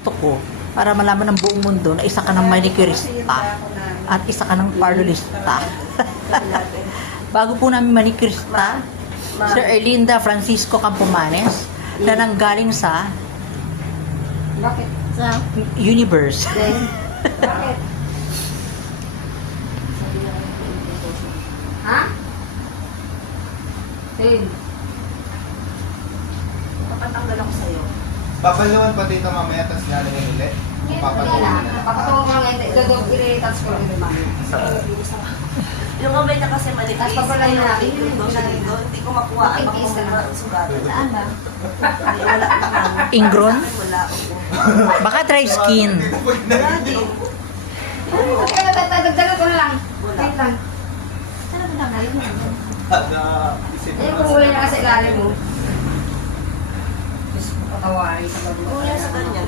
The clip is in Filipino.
gusto ko para malaman ng buong mundo na isa ka ng manicurista at isa ka ng parlorista. Bago po namin manicurista, Sir Erlinda Francisco Campomanes na nanggaling sa Bakit? Sa Universe. Bakit? Ha? Hey. papatanggal ako sa'yo. Babalyawan pa dito mamaya, tapos nilalagay ulit. Papatuloy na. Papatuloy ko lang ito. I-touch ko lang ito mamaya. Yung kamay na kasi manipis. Tapos papalain na natin. Hindi ko makuha. Ang Magkikis ka na. mga sugatan. Saan ba? Wala naman. Ingron? Wala ako. Baka dry skin. Wala din. Okay, dagdagan ko na lang. Wala. Wait lang. Saan mo na ngayon? Isip Ayun, kung wala na kasi ilalim mo. Diyos ko, patawarin sa bago. Kung yan sa kanya.